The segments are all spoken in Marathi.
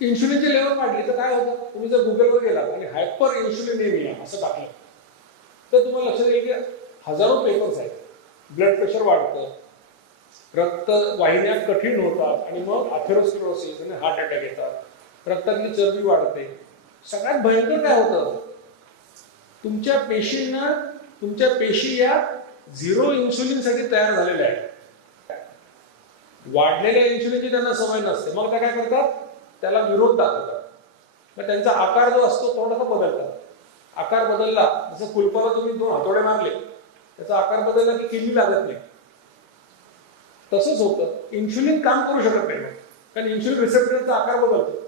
इन्शुलिनची लेवल वाढली तर काय होतं? तुम्ही जर गुगलवर गेला आणि हायपर इन्शुलिनेमिया असं टाकलं तर तुम्हाला लक्षात येईल की हजारो पेपर्स आहेत. ब्लड प्रेशर वाढतं रक्त वाहिन्या कठीण होतात आणि मग अथेरोस्क्लेरोसिस आणि हार्ट अटॅक येतात. रक्तातली चरबी वाढते. सगळ्यात भयंकर काय होतं? तुमच्या पेशींना तुमच्या पेशी या झिरो इन्सुलिनसाठी तयार झालेल्या आहेत. वाढलेल्या इन्सुलिनची त्यांना सवय नसते. मग त्या काय करतात? त्याला विरोध दाखवतात. मग त्यांचा आकार जो असतो थोडासा बदलतात. आकार बदलला जसं कुलपाला तुम्ही दोन हातोडे मारले त्याचा आकार बदलला की किल्ली लागत नाही. तसंच होतं. इन्शुलिन काम करू शकत नाही कारण इन्शुलिन रिसेप्टरचा आकार बदलतो.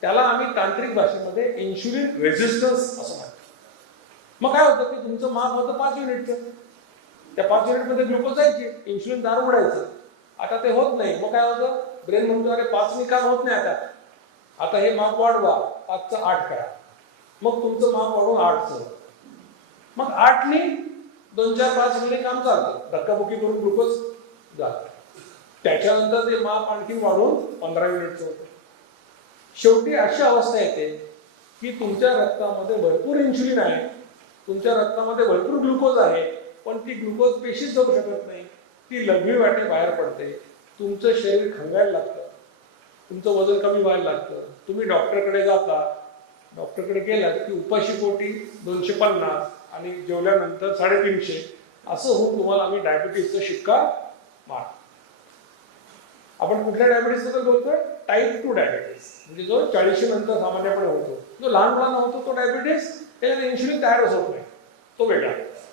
त्याला आम्ही तांत्रिक भाषेमध्ये इन्शुलिन रेझिस्टन्स असं म्हणतो. मग काय होतं की तुमचं माप होतं पाच युनिटचं. त्या पाच युनिटमध्ये ग्लुकोज जायचे. इन्शुलिन दार उडायचं आता ते होत नाही. मग काय होतं? ब्रेन म्हणतो अरे पाच काम होत नाही आता? आता हे माप वाढवा पाचचं आठ करा. मग तुमचं माप वाढवून आठचं मग आठने दोन चार पाच महिने काम चालतं. धक्काबुक्की करून ग्लुकोज जात. त्याच्यानंतर ते माप आणखी वाढून पंधरा मिनिटचं होतं. शेवटी अशी अवस्था येते की तुमच्या रक्तामध्ये भरपूर इन्शुलिन आहे. तुमच्या रक्तामध्ये भरपूर ग्लुकोज आहे. पण ती ग्लुकोज पेशीच जाऊ शकत नाही. ती लघवी वाटे बाहेर पडते. तुमचं शरीर खंगायला लागतं. तुमचं वजन कमी व्हायला लागतं. तुम्ही डॉक्टरकडे जाता. डॉक्टरकडे गेलात की उपाशी पोटी दोनशे पन्नास आणि जेवल्यानंतर साडेतीनशे. असं होऊन तुम्हाला आम्ही डायबिटीसचा शिक्का मार आपण कुठल्या डायबिटीसबद्दल बोलतोय? टाईप टू डायबिटीस म्हणजे जो चाळीशी नंतर सामान्यपणे होतो. जो लहान मुलांना होतो तो डायबिटीस त्याच्यात इन्शुलिन तयारच होत नाही. तो वेगळा.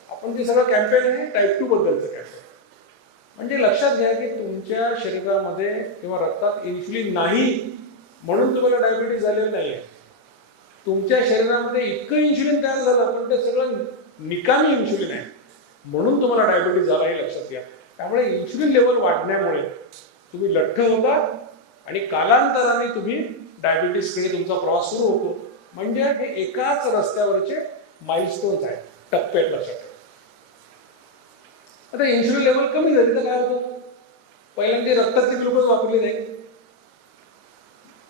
आपण ते सगळं कॅम्पेन आहे टाईप टू बद्दलचं कॅम्पेन म्हणजे लक्षात घ्या की तुमच्या शरीरामध्ये किंवा रक्तात इन्सुलिन नाही म्हणून तुम्हाला डायबिटीस झालेलं नाही तुमच्या शरीरामध्ये इतकं इन्सुलिन तयार झालं पण ते सगळं निकामी इन्सुलिन आहे. म्हणून तुम्हाला डायबिटीस झाला हे लक्षात घ्या. त्यामुळे इन्सुलिन लेवल वाढण्यामुळे तुम्ही लठ्ठ होता आणि कालांतराने तुम्ही डायबिटीसकडे तुमचा प्रवास सुरू होतो. म्हणजे हे एकाच रस्त्यावरचे माइलस्टोन्स आहेत. टप्प्यात लक्षात ठेवा. आता इन्शुलिन लेवल कमी झाली तर काय होतं? पहिल्यांदा रक्तातली ग्लुकोज वापरली जाईल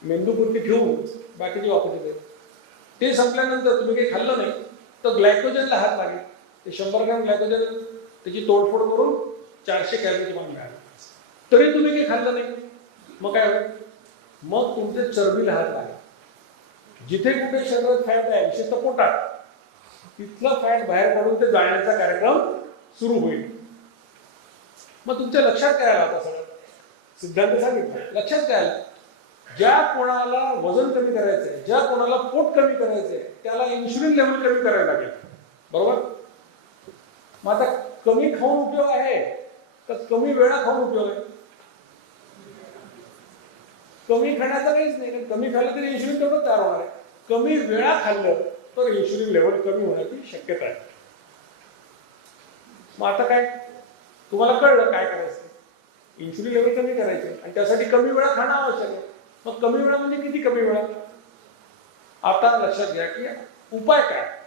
मेंदूपुरती ठेवून बाकीची वापरली जाईल ते संपल्यानंतर तुम्ही काही खाल्लं नाही तर ग्लायकोजनला हात लागेल. ते शंभर ग्रॅम ग्लायकोजन त्याची तोडफोड करून चारशे कॅलरी तुम्हाला मिळाली. तरी तुम्ही काही खाल्लं नाही. मग काय होईल? मग तुमचे चरबीला हात लागेल. जिथे कुठे शरीरात फॅट आहे विशेषतः पोटात तिथलं फॅट बाहेर काढून ते जाण्याचा कार्यक्रम सुरू होईल. मग तुमच्या लक्षात काय आलं आता सगळं? सिद्धांत सांगितलं. लक्षात काय आलं? ज्या कोणाला वजन कमी करायचंय ज्या कोणाला पोट कमी करायचंय त्याला इन्शुलिन लेवल कमी करायला लागेल. बरोबर? मग आता कमी खाऊन उपयोग आहे तर कमी वेळा खाऊन उपयोग आहे. कमी खाण्याचा काहीच नाही कारण कमी खाल्लं तरी इन्शुलिन तेवढं तयार होणार आहे. कमी वेळा खाल्लं तर इन्शुलिन लेवल कमी होण्याची शक्यता आहे. मग आता काय? तुम्हाला कळलं काय करायचं? इन्शुलिन लेवल कमी करायचे. आणि त्यासाठी कमी वेळा खाणं आवश्यक आहे. मग कमी वेळा म्हणजे किती कमी वेळा? आता लक्षात घ्या की उपाय काय?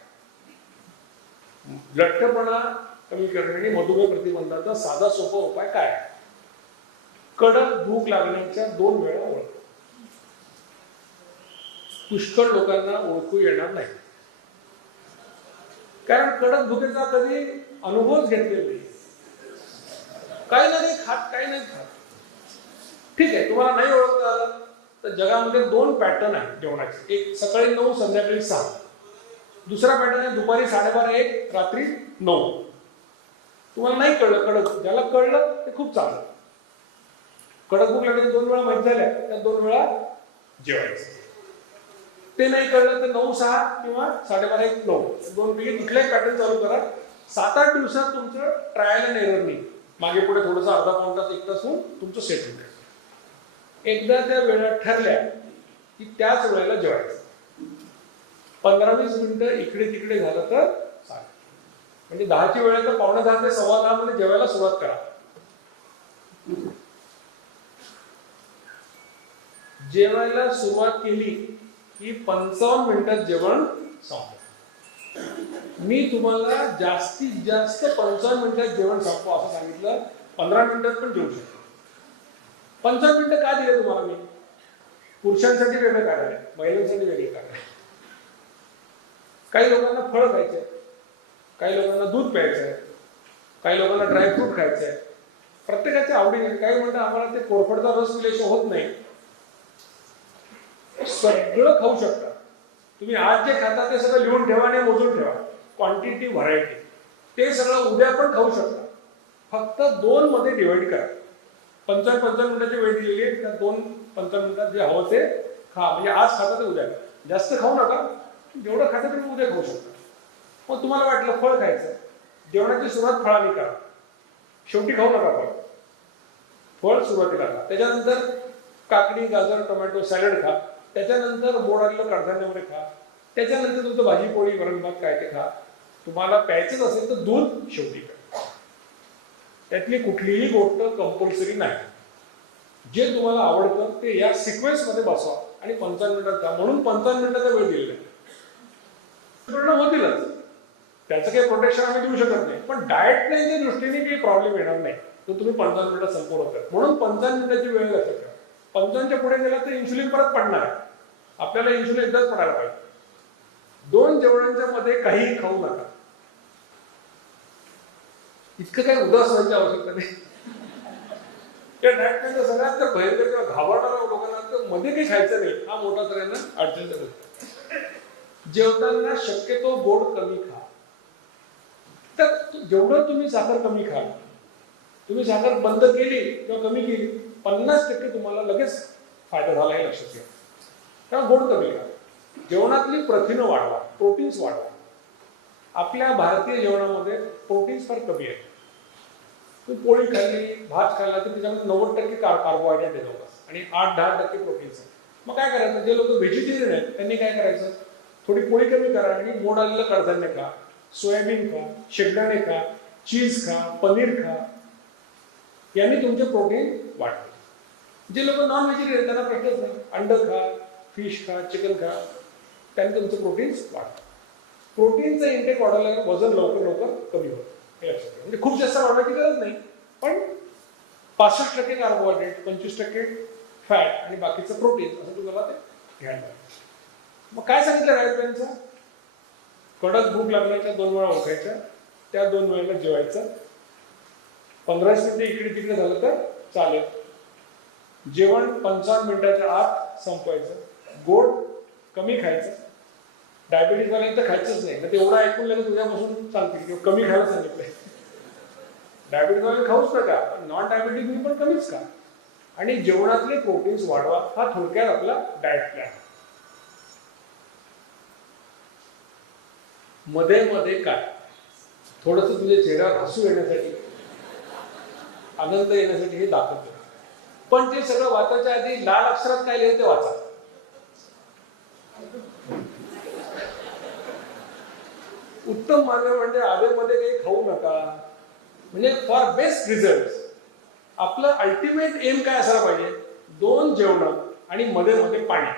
लठ्ठपणा कमी करणे मधुमेह प्रतिबंधाचा साधा सोपा उपाय काय? आहे? कडक भूक लागण्याच्या दोन वेळा ओळख. पुष्कळ लोकांना ओळखू येणार नाही. कारण कडक भुकेचा कधी अनुभवच घेतलेला नाही. काही ना काही खात काही नाही खात. ठीक आहे तुम्हाला नाही ओळखता आलं तर जगामध्ये दोन पॅटर्न आहेत जेवणाचे. एक सकाळी नऊ संध्याकाळी सहा. दुसरा पॅटर्न आहे दुपारी साडेबारा एक रात्री नऊ. तुम्हाला नाही कळलं कडक. ज्याला कळलं ते खूप चांगलं. कडक भूक लागली दोन वेळा माहीत झाल्या त्या दोन वेळा जेवायचं. ते नाही कळलं तर नऊ सहा किंवा साडेबारा एक नऊ. दोन पैकी कुठल्याही पॅटर्न चालू करा. सात आठ दिवसात तुमचं ट्रायल अँड एरर नाही मागे पुढे थोडंसं अर्धा पाऊण तास एक तास होऊन तुमचं सेट होईल एकदा त्या वेळा ठरल्या की त्याच वेळेला जेवायचं. पंधरा वीस मिनिटं इकडे तिकडे झालं तर चालेल. म्हणजे दहाची वेळ तर पावणे दहा ते सव्वा दहा मध्ये जेवायला सुरुवात करा. जेवायला सुरुवात केली की पंचावन्न मिनिटात जेवण संपलं. मी तुम्हाला जास्तीत जास्त पंचावन्न मिनिटात जेवण संपवा असं सांगितलं. पंधरा मिनिटात पण जेवू शकतो. पंचावन्न मिनिटं का दिले तुम्हाला मी? पुरुषांसाठी वेगळे कारण आहे महिलांसाठी वेगळे कारण आहे काही लोकांना फळ खायचे काही लोकांना दूध प्यायचं आहे काही लोकांना ड्रायफ्रूट खायचं आहे प्रत्येकाच्या आवडीने काही म्हणतात आम्हाला ते कोरफडचा रस पिल्याशिवाय होत नाही. सगळं खाऊ शकता. तुम्ही आज जे खाता ते सगळं लिहून ठेवा आणि मोजून ठेवा. क्वांटिटी व्हरायटी ते सगळं उद्या पण खाऊ शकता. फक्त दोन मध्ये डिवाइड करा. पंचावन्न पंचावन्न मिनिटाची वेळ दिलेली आहे त्या दोन पंचावन्न मिनिटात जे हवं ते खा. म्हणजे आज खाता ते उद्या जास्त खाऊ नका. जेवढं खाता तुम्ही उद्या खाऊ शकता. मग तुम्हाला वाटलं फळ खायचं. जेवणाची सुरुवात फळाने करा. शेवटी खाऊ नका फळ. फळ सुरुवातीला खा. त्याच्यानंतर काकडी गाजर टोमॅटो सॅलड खा. त्याच्यानंतर बोर्ड आलेलं कडधान्यामध्ये खा. त्याच्यानंतर तुमचं भाजी पोळी वरण भात काय ते खा. तुम्हाला प्यायचंच असेल तर दूध शेवटी करा त्यातली कुठलीही गोष्ट कंपल्सरी नाही. जे तुम्हाला आवडतं ते या सिक्वेन्समध्ये बसवा आणि पंचावन्न मिनिटात खा म्हणून पंचावन्न मिनिटाचा वेळ दिलेला आहे. परिणाम होतीलच. त्याचं काही प्रोटेक्शन आम्ही देऊ शकत नाही. पण डाएट नाही त्या दृष्टीने काही प्रॉब्लेम येणार नाही. तर तुम्ही पंचावन्न मिनिटात संपूर्ण करा. म्हणून पंचावन्न मिनिटाची वेळ लक्षात ठेवा. पंचावन्नच्या पुढे गेला तर इन्सुलिन परत पडणार आहे. आपल्याला इन्सुलिन एकदाच पडायला पाहिजे. दोन जेवणांच्या मध्ये काहीही खाऊ नका. इतकं काही उदास व्हायची आवश्यकता नाही. त्या डाएट प्लॅनचा सगळ्यात तर भयंकर किंवा घाबरणाऱ्या लोकांना तर मध्ये काही खायचं नाही. हा मोठा तर आहे अडचणीचा गोष्ट जेवताना शक्यतो गोड कमी खा. तर जेवढं तुम्ही साखर कमी खा तुम्ही साखर बंद केली किंवा कमी केली पन्नास टक्के तुम्हाला लगेच फायदा झाला हे लक्षात घ्या कारण गोड कमी करा जेवणातली प्रथिनं वाढवा प्रोटीन्स वाढवा. आपल्या भारतीय जेवणामध्ये प्रोटीन्स फार कमी आहेत. तुम्ही पोळी खाल्ली भात खाल्ला तर त्याच्यामध्ये नव्वद टक्के कार कार्बोहायड्रेट आहे जवळपास. आणि आठ दहा टक्के प्रोटीन्स आहे मग काय करायचं? जे लोक व्हेजिटेरियन आहेत त्यांनी काय करायचं? थोडी पोळी कमी करा आणि मोड आलेलं कडधान्य खा सोयाबीन खा शेंगदाणे खा चीज खा पनीर खा. यांनी तुमचे प्रोटीन वाढते. जे लोक नॉन व्हेजिटेरियन त्यांना प्रश्नच नाही. अंड खा फिश खा चिकन खा त्याने तुमचं प्रोटीन्स वाढतं. प्रोटीनचं इंटेक वाढवल्याने वजन लवकर लवकर कमी होतं. हे लक्षात म्हणजे खूप जास्त वाढवायची गरज नाही पण पासष्ट टक्के कार्बोहायड्रेट पंचवीस टक्के फॅट आणि बाकीचं प्रोटीन असं तुम्हाला ते घ्यायला मग काय सांगितलं रायतऱ्यांचं कडक भूक लागण्याच्या दोन वेळा ओळखायच्या. त्या दोन वेळेला जेवायचं. पंधराशे मिनिटं इकडे तिकडे झालं तर चालेल. जेवण पंचावन्न मिनिटाच्या आत संपवायचं. गोड कमी खायचं. डायबिटीस वाले तर खायचंच नाही. तर तेवढं ऐकून लगेच तुझ्यापासून चालतील. किंवा कमी खायला सांगितलंय. डायबिटीस वाले खाऊच नका. पण नॉन डायबिटीस पण कमीच खा. आणि जेवणातले प्रोटीन्स वाढवा. हा थोडक्यात आपला डाएट प्लॅनमध्ये मध्ये काय? थोडस तुझ्या चेहऱ्यावर हसू येण्यासाठी आनंद येण्यासाठी हे दाखवतो पण ते सगळं वाचायच्या आधी लाल अक्षरात काय लिहिलं ते वाचा. उत्तम मार्ग म्हणजे आवेमध्ये काही खाऊ नका. म्हणजे फॉर बेस्ट रिझल्ट आपलं अल्टिमेट एम काय असायला पाहिजे? दोन जेवण आणि मध्ये मध्ये पाणी.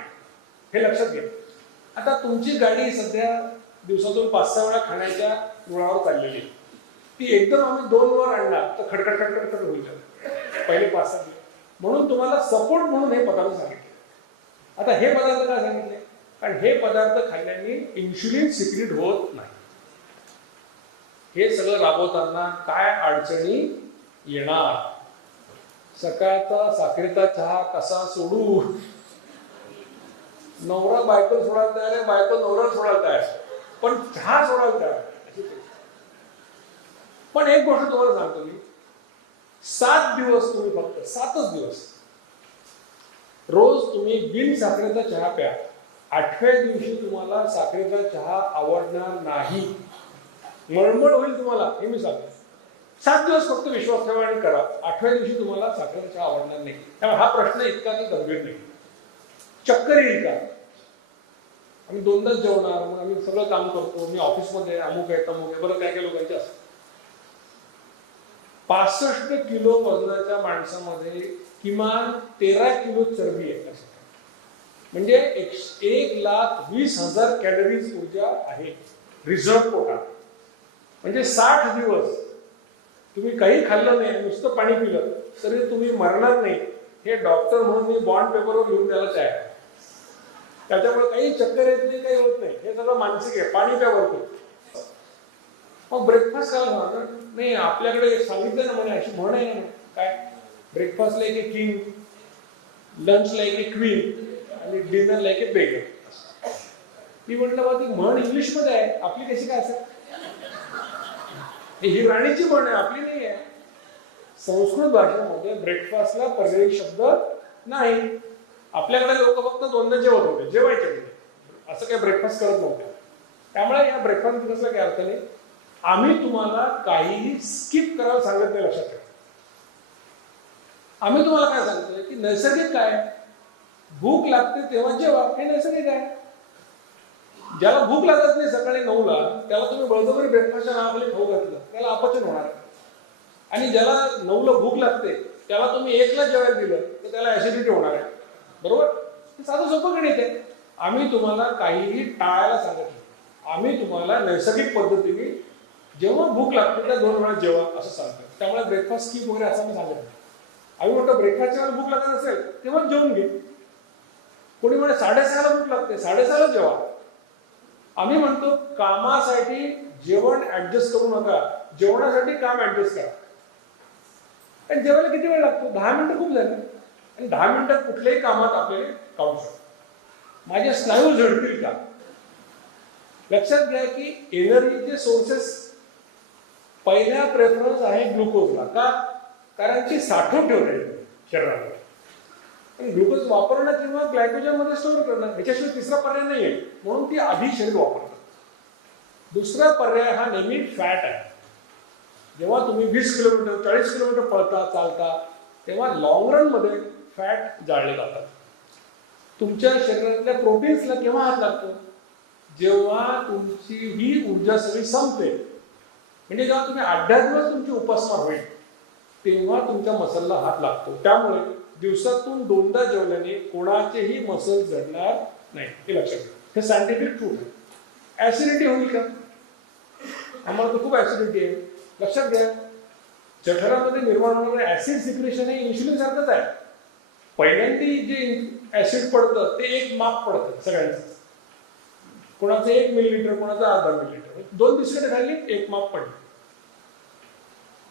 हे लक्षात घ्या. आता तुमची गाडी सध्या दिवसातून पाच सहा वेळा खाण्याच्या रुळावर चाललेली. आहे. ती एकदम आम्ही दोन वर आणला तर खडखड खडखड खड होईल पहिले पाच सहा म्हणून तुम्हाला सपोर्ट म्हणून हे पदार्थ सांगितले. आता हे पदार्थ काय सांगितले? कारण हे पदार्थ खाल्ल्याने इन्शुलिन सिक्रिट होत नाही. हे सगळं राबवताना काय अडचणी येणार? सकाळचा साखरेचा चहा कसा सोडू? नवरा बायको सोडायला तयार आहे बायको नवरा सोडायला तयार पण चहा सोडायला तयार पण एक गोष्ट तुम्हाला सांगतो मी. सात दिवस तुम्ही फक्त सातच दिवस. रोज तुम्ही बिन साखरेचा चहा प्या. आठव्या दिवशी तुम्हाला साखरेचा चहा आवडणार नाही. मळमळ होईल तुम्हाला हे मी सांगतो. सात दिवस फक्त विश्वास ठेवा आणि करा. आठव्या दिवशी तुम्हाला साखर चहा आवडणार नाही. त्यामुळे हा प्रश्न इतका काही गंभीर नाही. चक्कर येईल का? आम्ही दोनदाच जेवणार मग आम्ही सगळं काम करतो. मी ऑफिसमध्ये अमुक आहे तमुक आहे बरं काय काय लोकांचे असतात. पासष्ट किलो वजनाच्या माणसामध्ये किमान तेरा किलो चरबी आहे. लक्षात म्हणजे एक- एक लाख वीस हजार कॅलरीज ऊर्जा आहे. रिझर्व पोटात. म्हणजे साठ दिवस तुम्ही काही खाल्लं नाही नुसतं पाणी पिलं तरी तुम्ही मरणार नाही. हे डॉक्टर म्हणून मी बॉन्ड पेपरवर लिहून द्यायला तयार त्याच्यामुळे काही चक्कर येत नाही काही होत नाही. हे सगळं मानसिक आहे पाणी प्यावरती मग ब्रेकफास्ट काय होणार नाही आपल्याकडे सांगितलं ना म्हणे अशी म्हण आहे काय? Breakfast like a king like a queen आणि डीझर लाईक ए बेगर मी म्हटलं बा ती म्हण इंग्लिशमध्ये आहे. आपली कशी काय असेल? ही राणीची म्हण आहे आपली नाही आहे. संस्कृत भाषेमध्ये ब्रेकफास्टला पर्यायी शब्द नाही. आपल्याकडे लोक फक्त दोनदा जेवत होते जेवायचे म्हणजे असं काही ब्रेकफास्ट करत नव्हते. त्यामुळे या ब्रेकफास्ट बिझनेसला काय अर्थ नाही. आम्ही तुम्हाला काहीही स्किप करायला सांगत नाही लक्षात ठेवा. आम्ही तुम्हाला काय सांगतोय की नैसर्गिक काय? भूक लागते तेव्हा जेवा हे नैसर्गिक आहे. ज्याला भूक लागत नाही सकाळी नऊला त्याला तुम्ही बळजबरी ब्रेकफास्टच्या नावाखाली खाऊ घातलं. त्याला अपचन होणार. आहे. आणि ज्याला नऊला भूक लागते त्याला तुम्ही एकला जेवायला दिलं तर त्याला ऍसिडिटी होणार आहे. बरोबर? हे साधं सोपं गणित आहे. आम्ही तुम्हाला काहीही टाळायला सांगत नाही. आम्ही तुम्हाला नैसर्गिक पद्धतीने जेव्हा भूक लागते त्या दोन वेळा जेवा असं सांगतो त्यामुळे ब्रेकफास्ट स्किप वगैरे असं मी सांगत नाही. आम्ही म्हणतो ब्रेकफास्टच्या वेळेला भूक लागत असेल तेव्हा जेवून घे. कोणी म्हणे साडेसहाला भूक लागते साडेसहाला जेवा. आम्ही म्हणतो कामासाठी जेवण ऍडजस्ट करू नका. जेवणासाठी काम ऍडजस्ट करा. कारण जेवायला किती वेळ लागतो? दहा मिनिटं खूप झाले. आणि दहा मिनिटात कुठल्याही कामात आपल्याला काढू शकतो. माझे स्नायू झडतील का? लक्षात घ्या की एनर्जीचे सोर्सेस पहिला प्रेफरन्स आहे ग्लुकोजला का? कारण ती साठवून ठेवता येईल शरीरामध्ये. आणि ग्लुकोज वापरणं किंवा ग्लायकोजनमध्ये स्टोअर करणं याच्याशिवाय तिसरा पर्याय नाही आहे म्हणून ती आधी शरीर वापरतात. दुसरा पर्याय हा नेहमी फॅट आहे. जेव्हा तुम्ही वीस किलोमीटर चाळीस किलोमीटर पळता चालता तेव्हा लॉंग रनमध्ये फॅट जाळले जातात. तुमच्या शरीरातल्या प्रोटीन्सला केव्हा हात लागतो? जेव्हा तुमची ही ऊर्जा सगळी संपते म्हणजे जेव्हा तुम्ही आठ दिवस तुमची उपासमार होईल तेव्हा तुमच्या मसलला हात लागतो. त्यामुळे दिवसातून दोनदा जेवल्याने कोणाचेही मसल जडणार नाही. हे लक्षात घ्या हे सायंटिफिक ट्रूथ आहे. ऍसिडिटी होईल का? आम्हाला तर खूप ऍसिडिटी आहे. लक्षात घ्या. जठरामध्ये निर्माण होणारं ऍसिड सिक्रेशन हे इन्शुलिन सारखंच आहे. पहिल्यांदी जे ऍसिड पडतं ते एक माप पडतं सगळ्यांचं. कोणाचं एक मिलीलिटर कोणाचं अर्धा मिलीलिटर दोन बिस्किट खाल्ली एक माप पडली.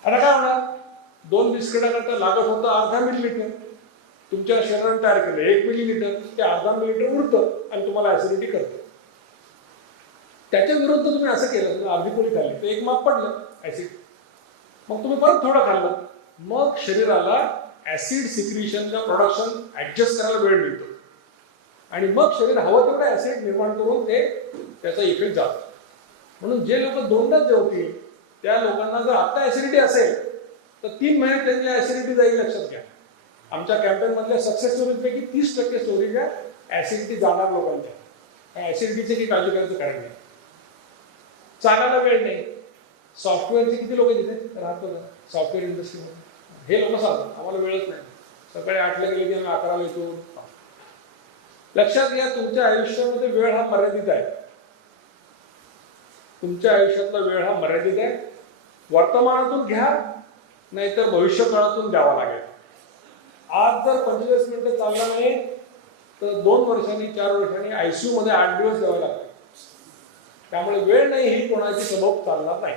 आता काय होणार? दोन बिस्किटाकरता लागत होतं अर्धा मिलीलिटर तुमच्या शरीराने तयार केलं. एक मिलीलिटर ते अर्धा मिलीलिटर उरतं आणि तुम्हाला ऍसिडिटी करतं. त्याच्या विरुद्ध तुम्ही असं केलं तुम्ही अर्धी पोळी खाल्ली. तर एक माप पडलं ऍसिड मग तुम्ही परत थोडं खाल्लं. मग शरीराला ऍसिड सिक्रिशनचं प्रोडक्शन ऍडजस्ट करायला वेळ मिळतो. आणि मग शरीर हवं तेवढं ऍसिड निर्माण करून ते त्याचा इफेक्ट जातो. म्हणून जे लोक दोनदाच जेवतील त्या लोकांना जर आता ऍसिडिटी असेल तर तीन महिन्यात त्यांची ऍसिडिटी जाईल लक्षात घ्या. आमच्या कॅम्पेन मधल्या सक्सेस स्टोरीजपैकी तीस टक्के स्टोरीज या ऍसिडिटी जाणार लोकांच्या. ऍसिडिटीचे काही काळजी करायचं कारण नाही. चालायला वेळ नाही. सॉफ्टवेअरचे किती लोक तिथे राहतो ना सॉफ्टवेअर इंडस्ट्रीमध्ये हे लोक सांगतात आम्हाला वेळच नाही. सकाळी आठला गेले की आम्ही अकराला येतो. लक्षात घ्या तुमच्या आयुष्यामध्ये वेळ हा मर्यादित आहे. तुमच्या आयुष्यातला वेळ हा मर्यादित आहे. वर्तमानातून घ्या नाहीतर भविष्य काळातून द्यावा लागेल. आज जर पंचेचाळीस मिनिटं चालला नाही तर दोन वर्षांनी चार वर्षांनी आयसीयू मध्ये आठ दिवस द्यावे लागतात त्यामुळे वेळ नाही ही कोणाची सबब चालणार नाही.